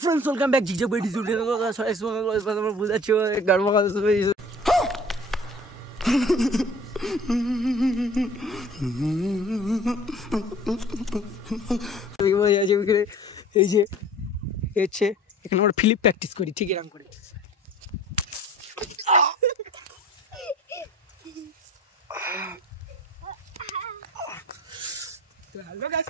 Friends welcome back zigzag बेटी जुड़े तो सो बुझा छु गरमा का এই যে এছে এখানে আমরা ফিলিপ প্র্যাকটিস করি ঠিক এরকম করে হ্যালো গাইস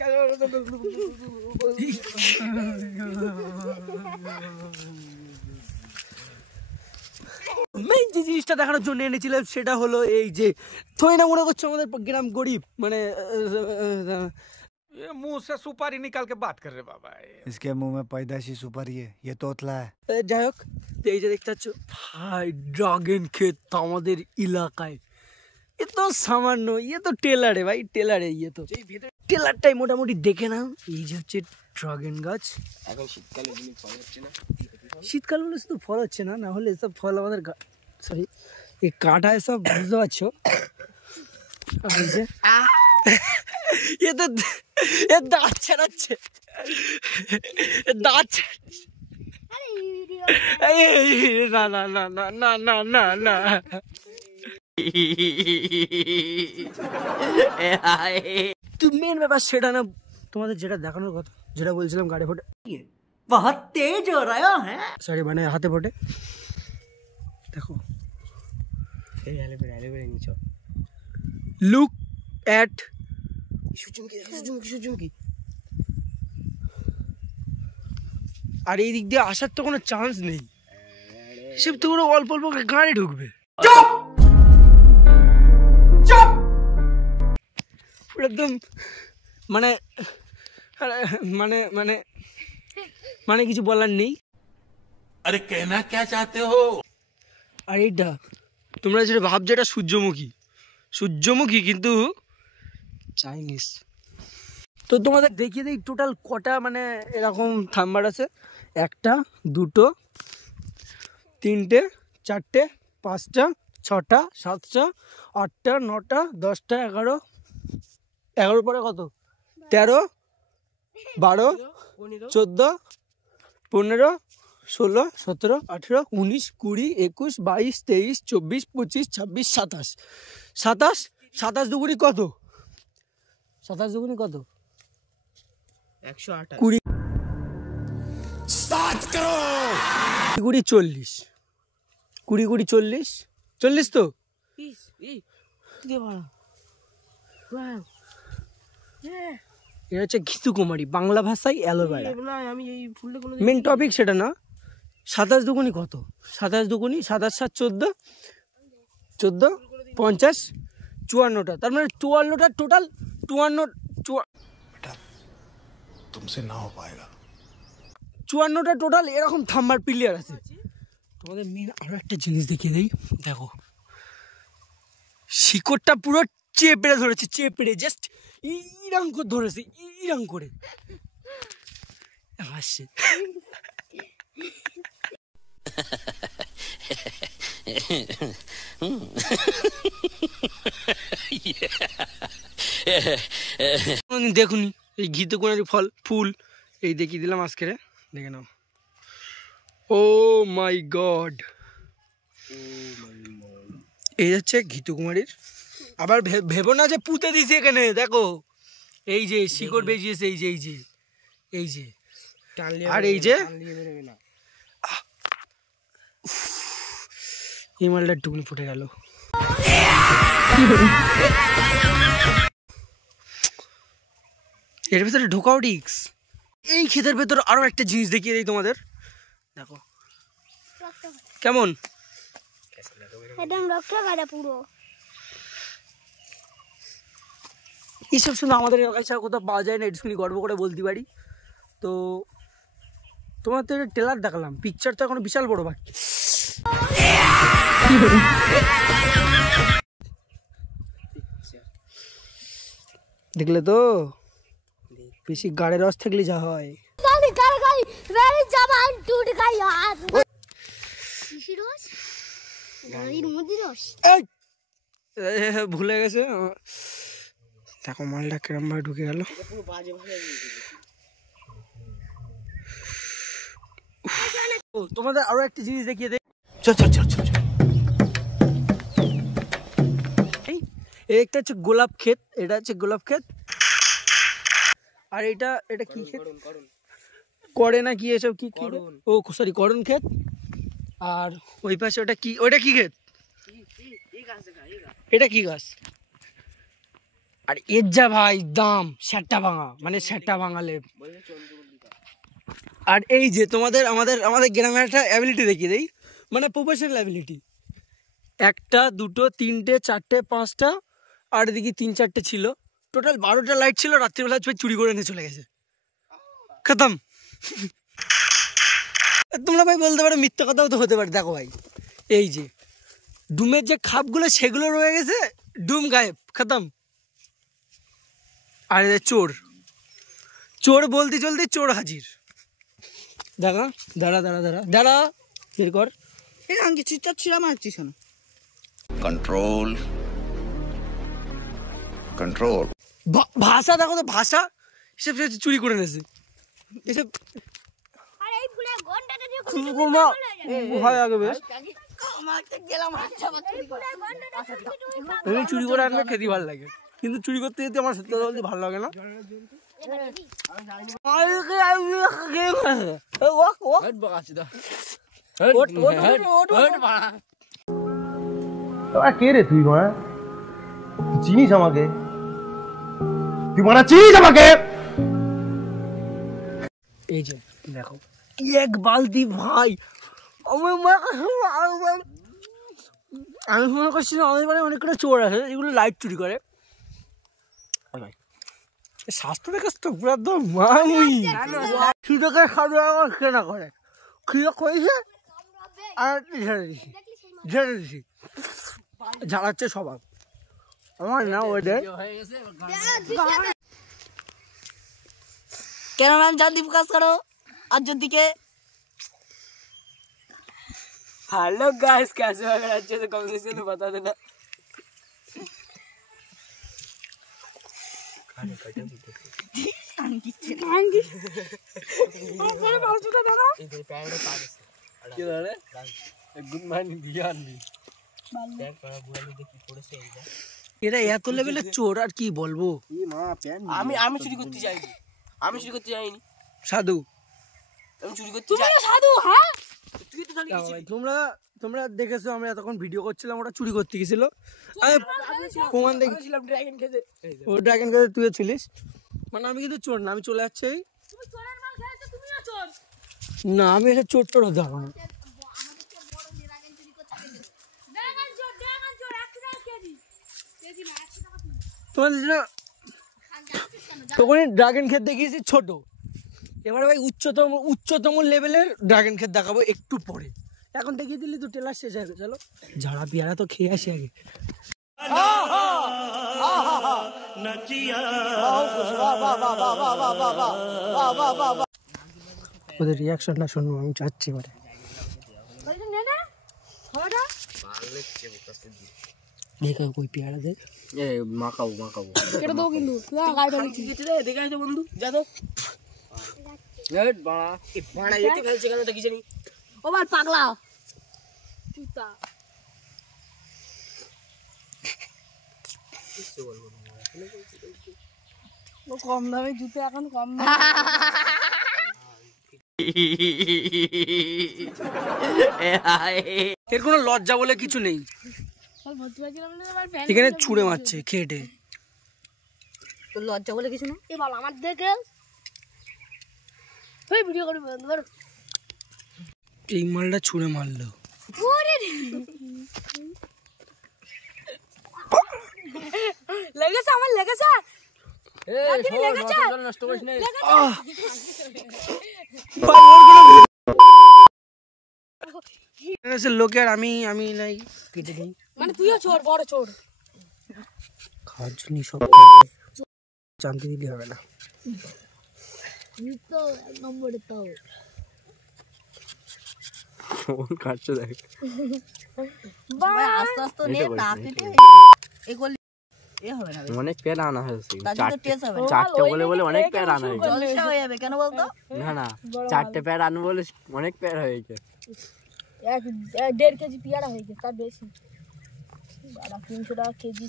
মেইন যে জিনিসটা দেখানোর জন্য এনেছিলাম সেটা হলো এই যে তুই না মনে করছো আমাদের গ্রাম গরিব মানে ये मुंह से सुपारी निकाल के बात कर रहे बाबा इसके मुंह में पैदाशी सुपारी है ये तोतला है যাই হোক এই যে দেখতে পাচ্ছ ভাই ড্রাগন ক্ষেত আমাদের এলাকায় এ তো সামান্য ये तो टेलर है भाई टेलर है ये तो টেলারটাই মোটামুটি দেখে নাও এই যে হচ্ছে ড্রাগন গাছ এখন শীতকালে বলি ফল হচ্ছে না শীতকাল বলে শুধু ফল হচ্ছে না না হলে এসব ফল আমাদের সরি এই কাটা এসব বুঝতে পারছো ये तो ये दांत छड़ाচ্ছে दांत না না না না না না না না তো মেন ব্যাপার সেটা না তোমাদের যেটা দেখানোর কথা যেটা বলছিলাম গাড়ি ফোটে बहुत तेज हो रहा है सॉरी মানে হাতে ফোটে দেখো এই এলিভেটর নিচে লুক এট সুচুমকি আর এই দিক দিয়ে আসার তো কোনো চান্স নেই সব তো পুরো অল্প অল্প গাড়ি ঢুকবে একদম মানে মানে মানে মানে কিছু বলার নেই अरे कहना क्या चाहते हो আর এইটা তোমরা যেটা ভাবছো এটা সূর্যমুখী কিন্তু চাইনিজ তো তোমাদের দেখিয়ে দিই টোটাল কটা মানে এরকম থাম্বার আছে 1টা 2টো 3টে 4টে 5টা 6টা 7টা 8টা 9টা 10টা 11 পরে কত 13 12 14 15 16 17 18 19 20 21 22 23 24 25 26 27 27 দুগুণি কত 27 দুগুণি কত 128 20 स्टार्ट करो 20 40 20 40 40 তো এটা হচ্ছে ঘিতুকুমারী বাংলা ভাষায় অ্যালোভেরা মেন টপিক সেটা না 27 দুগুণি কত 27 দুগুণি 27 7 14 50 54টা তার মানে 54টা টোটাল 54 बेटा तुमसे ना हो पाएगा 54টা টোটাল এরকম থাম্বার প্লেয়ার আছে তোমাদের মেন আরো একটা জিনিস দেখিয়ে দেই দেখো শিকড়টা পুরো চেপড়ে ধরেছে চেপড়ে জাস্ট ইরাং করে ধরেছে ইরাং করে হাসি দেখুনি এই ঘিতুকুমারী ফুল এই দেখিয়ে দিলাম আজকে দেখে নাও ও মাই গড এই হচ্ছে ঘিতুকুমারীর আবার ভেবো না যে পুঁতে দিছি এখানে দেখো এই যে শিকড় বেজিয়েছে এই যে আর এই যে এই মালটা টুকুনি ফুটে গেল এর ভিতরে ঢোকাও রিক্স এই ক্ষেতের ভেতর আরো একটা জিনিস দেখিয়ে দিই তোমাদের দেখো কেমন একদম রক্ত গাড়া পুরো এইসব শুনে আমাদের এলাকায় ছাড়া কোথাও পাওয়া যায় না এটুকুনি গর্ব করে বলতে পারি তো তোমার তো টেলার দেখালাম পিকচার তো এখনো বিশাল বড় বাকি দেখলে তো বেশি গাড়ির রস থাকলে যা হয় ভুলে গেছে দেখো মালটা কিরম ভাবে ঢুকে গেল তোমাদের আরো একটা জিনিস দেখিয়ে দেই। चल चल चल चल একটা হচ্ছে গোলাপ ক্ষেত, এটা হচ্ছে গোলাপ ক্ষেত, আর এটা কি ক্ষেত করে না কি এসব কি ও সরি করণ ক্ষেত। আর ওই পাশে ওটা কি ক্ষেত, এটা কি গাছ, আর এর যা ভাই দাম স্যাটটা ভাঙা, মানে স্যাটটা ভাঙালে। আর এই যে তোমাদের আমাদের গ্রামের একটা অ্যাবিলিটি দেখিয়ে দেই, মানে প্রফেশনাল অ্যাবিলিটি। 1টা 2টো 3টে 4টে 5টা আর এদিকে 3-4টে ছিল, টোটাল 12টা লাইট ছিল। রাত্রিবেলা চুরি করে নিয়ে চলে গেছে, খতম। তোমরা ভাই বলতে পারো মিথ্যা কথাও তো হতে পারে। দেখো ভাই এই যে ডুমের যে খাপগুলো সেগুলো রয়ে গেছে, ডুম গায়েব, খতম। আর চোর বলতে চলতে চোর হাজির। দেখা দাঁড়া বের কর। আমি কিছু চাচ্ছিলাম আর কিছু না। कंट्रोल कंट्रोल ভাষা দেখো তো, ভাষা এসব চুরি করে নেছে এসব। আর এই ফুলের গন্ডাটা দিয়ে হয় আগে বেশ মারতে গেলাম আচ্ছা এই ফুলের গন্ডাটা দিয়ে এমনি চুরি করে আনলে খেতে ভালো লাগে, কিন্তু চুরি করতে যেতে আমার সত্যি কথা বলতে ভালো লাগে না। কে রে তুই মারা চিনিস আমাকে, তুই মারা চিনিস আমাকে? এই যে দেখো এক বালতি ভাই, আমি মনে করছিলাম আমাদের বাড়ি অনেক কটা চোর আছে এগুলো লাইট চুরি করে। স্বাস্থ্য দেখে তো পুরো একদম মামি খিদে খাওয়া কেনা করে, খিদে করেছে আর ঝেড়ে দিছি ঝাড়াচ্ছে সবাই আমার না ওদের। कैमरामैन जल्दी फोकस करो अर्जुन दिखे। हेलो गाइस, कैसे हो? अगर अच्छे से कमेंट में बता देना। गुड मॉर्निंग ध्यान दी। এরা এত লেভেলের চোর আর কি বলবো। আমি চুরি করতে যাইনি, আমি চুরি করতে যাইনি সাধু, আমি চুরি করতে যাই সাধু। হ্যাঁ তুই তো জানিস তোমরা দেখেছো আমরা তখন ভিডিও করছিলাম, ওটা চুরি করতে গেছিল। আমি প্রমাণ দেখেছিলাম ড্রাগন খেতে, ও ড্রাগন খেতে তুই ছিলিস। মানে আমি কিন্তু চোর না, আমি চলে যাচ্ছি। না আমি এটা চোর টোর যাবো না। তোমাদের তখন ড্রাগন ক্ষেত দেখিয়েছি ছোট, এবারে ভাই উচ্চতম লেভেলের ড্রাগন ক্ষেত দেখাবো একটু পরে। এখন দেখিয়ে দিলি তো টেলার শেষ হয়ে চলো ঝাড়া পিয়ারা তো খেয়ে আসি আগে। ওদের রিয়াকশনটা শুনবো, আমি চাচ্ছি এবারে। देखा कोई प्यारा देख ए माकाओ केटा दो किंतु ना गाइड होली केटे रे देखाই তো বন্ধু যা তো এট বাড়া এ বাড়া এতে ফেলছে কেন তা কি জানি। ও বাল পাগলা চুতা কিছু বলবো না, ও কম দামে জুতো এখন কম দামে। এর কোনো লজ্জা বলে কিছু নেই, এখানে ছুঁড়ে মারছে খেটে, তো লজ্জা বলে কিছু না। এ বল আমার দেখে ওই ভিডিও করে বন্ধ কর। এই মালটা ছুঁড়ে মারলো। ওরে লেগেছে আমার লেগেছে। নষ্ট করিস না। লোকে আর আমি নাই কেটে দিই, মানে তুইও চোর, বড় চোর। খাওয়ার জন্য সব জানতে দিলে হবে না। তো এক নম্বরে তো কাটছে দেখ ভাই আস্তে আস্তে নে না কেটে এগুলো এ হবে না অনেক প্যারা আনা হয়েছে তার জন্য টেস্ট হবে চারটে বলে অনেক প্যারা আনা হয়েছে জলসা হয়ে যাবে কেন বলতো না না চারটে প্যারা আনবো বলে অনেক প্যারা হয়েছে 1.5 কেজি পেয়ারা হয়ে গেছে তার বেশি 300 টাকা কেজি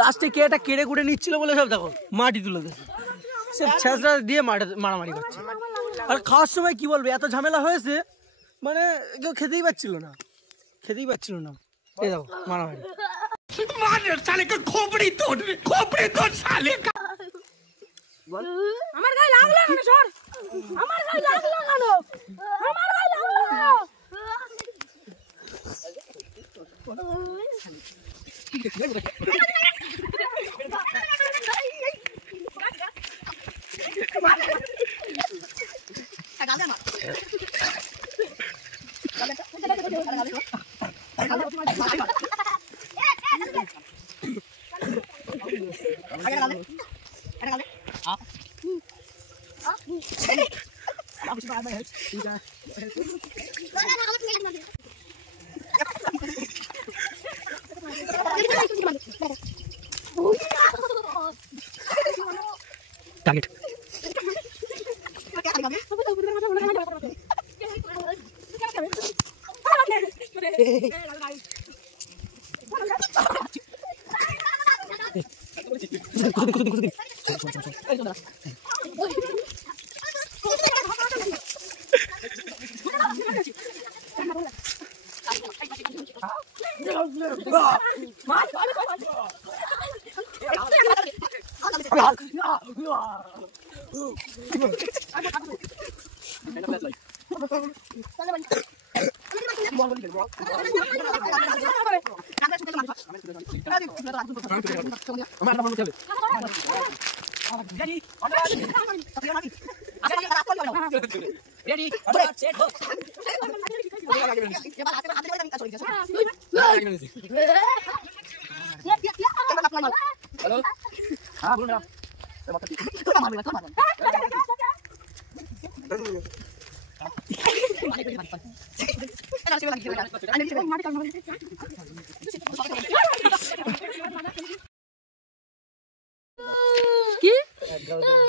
লাস্টে কে এটা কেড়ে কুড়ে নিচ্ছিল বলে সব দেখো মাটি তুলে দিয়েছে সব ছেঁচড়া দিয়ে মারামারি করছে আর খাওয়ার সময় কি বলবে এত ঝামেলা হয়েছে মানে কেউ খেতেই পাচ্ছিল না এই দেখো মারামারি আমার গায়ে লাগলো কেন সর আমার গায়ে লাগলো কেন আমার গায়ে লাগলো টার্গেট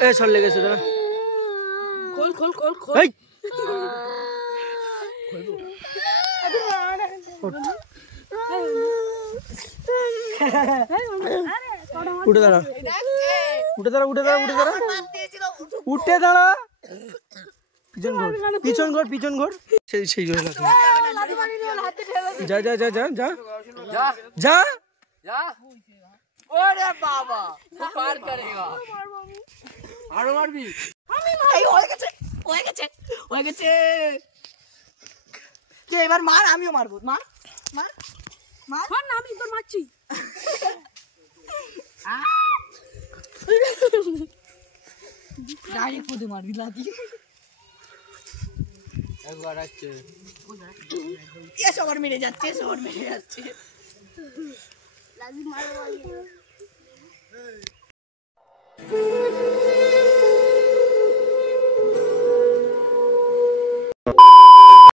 এ চল লেগেছে দাদা খোল খোল খোল খোল এই উঠে দাঁড়া উঠে দাঁড়া উঠে দাঁড়া উঠে দাঁড়া উঠে দাঁড়া পিছন ঘর পিছন ঘর সেই সেই জন্য যা যা যা যা যা যা যা ওরে বাবা পার করেগা আরো মারবি এই হয়ে গেছে কে এবার মার আমিও মারবো মার মার মার না আমি তোর মারছি ডাইরেক্ট পদে মারবি লাদি একবার আছে এ সবার মেরে যাচ্ছে লাজি মারো